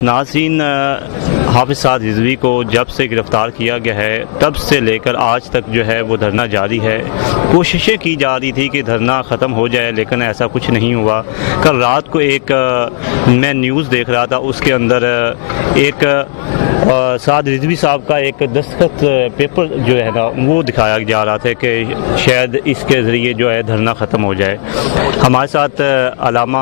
ناظرین، حافظ سعد رضوی کو جب سے گرفتار کیا گیا ہے تب سے لے کر آج تک جو ہے وہ دھرنا جاری ہے۔ کوششیں کی جا رہی تھی کہ دھرنا ختم ہو جائے لیکن ایسا کچھ نہیں ہوا۔ کل رات کو ایک میں نیوز دیکھ رہا تھا، اس کے اندر ایک سعد رضوی صاحب کا ایک دستخط پیپر جو ہے نا وہ دکھایا جا رہا تھا کہ شاید اس کے ذریعے جو ہے دھرنا ختم ہو جائے۔ ہمارے ساتھ علامہ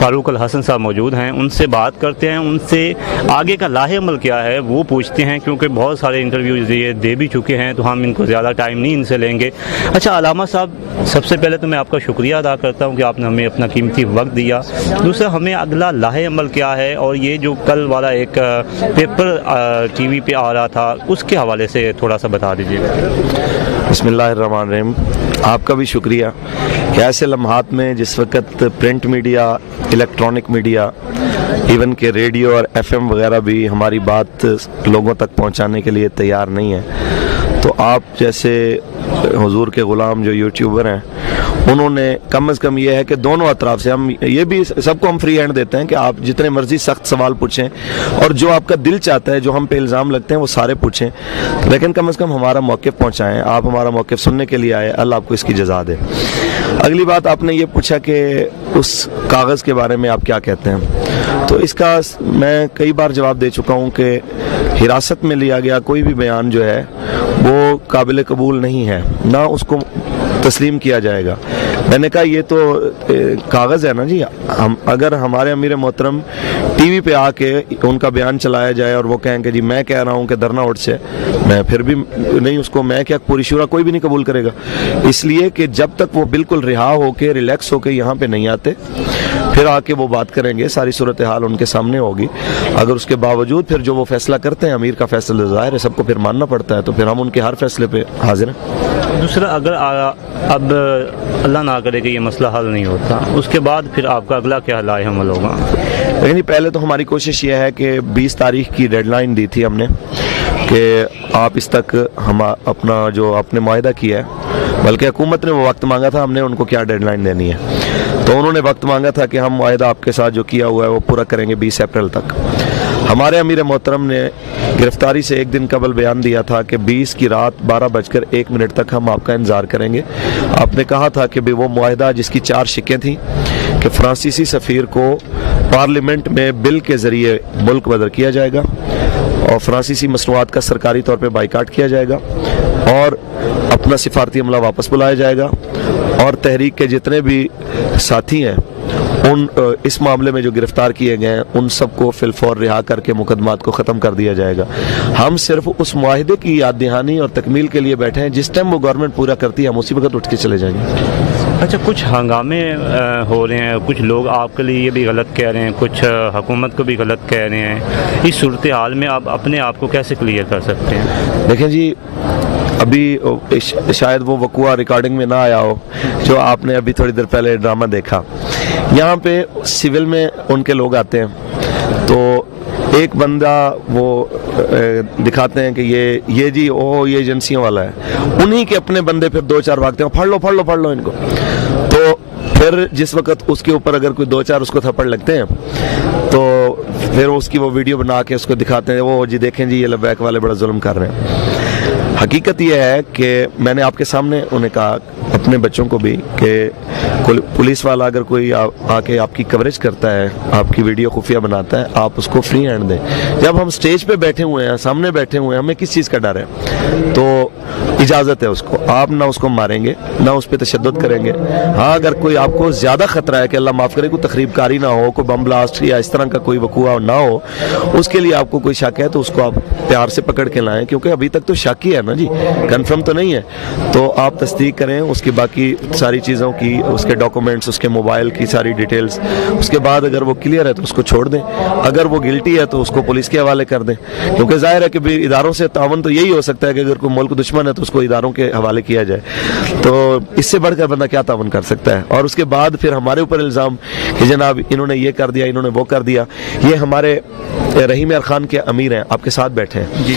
فاروق الحسن صاحب موجود ہیں، ان سے بات کرتے ہیں، ان سے آگے کا لاہ عمل کیا ہے وہ پوچھتے ہیں، کیونکہ بہت سارے انٹرویوز یہ دے بھی چکے ہیں تو ہم ان کو زیادہ ٹائم نہیں ان سے لیں گے۔ اچھا علامہ صاحب، سب سے پہلے تو میں آپ کا شکریہ ادا کرتا ہوں کہ آپ نے ہمیں اپنا قیمتی وقت دیا۔ دوسرا، ہمیں اگلا لاہ عمل کیا ہے، اور یہ جو کل والا ایک پیپر ٹی وی پہ آ رہا تھا اس کے حوالے سے تھوڑا سا بتا دیجیے گا۔ بسم اللہ الرحمن الرحیم۔ آپ کا بھی شکریہ کہ ایسے لمحات میں جس وقت print media, electronic media, even کہ ریڈیو اور ایف ایم وغیرہ بھی ہماری بات لوگوں تک پہنچانے کے لیے تیار نہیں ہیں، تو آپ جیسے حضور کے غلام جو یوٹیوبر ہیں انہوں نے کم از کم یہ ہے کہ دونوں اطراف سے ہم یہ بھی سب کو ہم فری ہینڈ دیتے ہیں کہ آپ جتنے مرضی سخت سوال پوچھیں اور جو آپ کا دل چاہتا ہے، جو ہم پہ الزام لگتے ہیں وہ سارے پوچھیں، لیکن کم از کم ہمارا موقف پہنچائیں۔ آپ ہمارا موقف سننے کے لیے آئے، اللہ آپ کو اس کی جزا دے۔ اگلی بات آپ نے یہ پوچھا کہ اس کاغذ کے بارے میں آپ کیا کہتے ہیں، تو اس کا میں کئی بار جواب دے چکا ہوں کہ حراست میں لیا گیا کوئی بھی بیان جو ہے وہ قابل قبول نہیں ہے، نہ اس کو تسلیم کیا جائے گا۔ میں نے کہا یہ تو کاغذ ہے نا جی، اگر ہمارے امیر محترم ٹی وی پہ آ کے ان کا بیان چلایا جائے اور وہ کہیں کہ جی میں کہہ رہا ہوں کہ دھرنا اٹھ سے، میں پھر بھی نہیں، اس کو میں کیا پوری شورا کوئی بھی نہیں قبول کرے گا، اس لیے کہ جب تک وہ بالکل رہا ہو کے ریلیکس ہو کے یہاں پہ نہیں آتے پھر آ کے وہ بات کریں گے، ساری صورتحال ان کے سامنے ہوگی۔ اگر اس کے باوجود پھر جو وہ فیصلہ کرتے ہیں، امیر کا فیصلہ ظاہر ہے سب کو پھر ماننا پڑتا ہے، تو پھر ہم ان کے ہر فیصلے پہ حاضر ہیں۔ دوسرا، اگر اب اللہ نہ کرے کہ یہ مسئلہ حل نہیں ہوتا، اس کے بعد پھر آپ کا اگلا کیا لاہ عمل ہوگا؟ لیکن پہلے تو ہماری کوشش یہ ہے کہ 20 تاریخ کی ڈیڈ لائن دی تھی ہم نے کہ آپ اس تک ہم اپنا جو آپ نے معاہدہ کیا ہے، بلکہ حکومت نے وہ وقت مانگا تھا، ہم نے ان کو کیا ڈیڈ لائن دینی ہے، تو انہوں نے وقت مانگا تھا کہ ہم معاہدہ آپ کے ساتھ جو کیا ہوا ہے وہ پورا کریں گے 20 اپریل تک۔ ہمارے امیر محترم نے گرفتاری سے ایک دن قبل بیان دیا تھا کہ 20 کی رات 12:01 تک ہم آپ کا انتظار کریں گے۔ آپ نے کہا تھا کہ وہ معاہدہ جس کی 4 شقیں تھیں کہ فرانسیسی سفیر کو پارلیمنٹ میں بل کے ذریعے ملک بدر کیا جائے گا، اور فرانسیسی مصنوعات کا سرکاری طور پہ بائیکاٹ کیا جائے گا، اور اپنا سفارتی عملہ واپس بلایا جائے گا، اور تحریک کے جتنے بھی ساتھی ہیں اس معاملے میں جو گرفتار کیے گئے ہیں ان سب کو فی الفور رہا کر کے مقدمات کو ختم کر دیا جائے گا۔ ہم صرف اس معاہدے کی یاد دہانی اور تکمیل کے لیے بیٹھے ہیں، جس ٹائم وہ گورنمنٹ پورا کرتی ہے ہم اسی وقت اٹھ کے چلے جائیں گے۔ اچھا، کچھ ہنگامے ہو رہے ہیں، کچھ لوگ آپ کے لیے یہ بھی غلط کہہ رہے ہیں، کچھ حکومت کو بھی غلط کہہ رہے ہیں، اس صورتحال میں آپ اپنے آپ کو کیسے کلیئر کر سکتے ہیں؟ دیکھیں جی، ابھی شاید وہ وقوع ریکارڈنگ میں نہ آیا ہو جو آپ نے ابھی تھوڑی دیر پہلے ڈرامہ دیکھا، یہاں پہ سول میں ان کے لوگ آتے ہیں تو ایک بندہ وہ دکھاتے ہیں کہ یہ جی یہ ایجنسیوں والا ہے، انہی کے اپنے بندے پھر 2-4 بھاگتے ہیں، پھڑ لو ان کو، تو پھر جس وقت اس کے اوپر اگر کوئی 2-4 اس کو تھپڑ لگتے ہیں تو پھر اس کی وہ ویڈیو بنا کے اس کو دکھاتے ہیں، وہ جی دیکھیں جی یہ لبیک والے بڑا ظلم کر رہے ہیں۔ حقیقت یہ ہے کہ میں نے آپ کے سامنے انہیں کہا، اپنے بچوں کو بھی، کہ پولیس والا اگر کوئی آ کے آپ کی کوریج کرتا ہے، آپ کی ویڈیو خفیہ بناتا ہے، آپ اس کو فری ہینڈ دیں۔ جب ہم سٹیج پہ بیٹھے ہوئے ہیں، سامنے بیٹھے ہوئے ہیں، ہمیں کس چیز کا ڈر ہے؟ تو اجازت ہے اس کو، آپ نہ اس کو ماریں گے نہ اس پہ تشدد کریں گے۔ ہاں، اگر کوئی آپ کو زیادہ خطرہ ہے کہ اللہ معاف کرے کوئی تخریب کاری نہ ہو، کوئی بم بلاسٹ یا اس طرح کا کوئی وقوع نہ ہو، اس کے لیے آپ کو کوئی شک ہے تو اس کو آپ پیار سے پکڑ کے لائیں، کیونکہ ابھی تک تو شک ہی ہے نا جی، کنفرم تو نہیں ہے، تو آپ تصدیق کریں اس کی باقی ساری چیزوں کی، اس کے ڈاکومنٹس، اس کے موبائل کی ساری ڈیٹیلز، اس کے بعد اگر وہ کلیئر ہے تو اس کو چھوڑ دیں، اگر وہ گلٹی ہے تو اس کو پولیس کے حوالے کر دیں، کیونکہ ظاہر ہے کہ اداروں سے تعاون تو یہی ہو سکتا ہے کہ اگر کوئی ملک دشمن ہے تو اس کو اداروں کے حوالے کیا جائے، تو اس سے بڑھ کر بندہ کیا تعاون کر سکتا ہے؟ اور اس کے بعد پھر ہمارے اوپر الزام کہ جناب انہوں نے یہ کر دیا، انہوں نے وہ کر دیا۔ یہ ہمارے رحیم ارخان کے امیر ہیں، آپ کے ساتھ بیٹھے ہیں،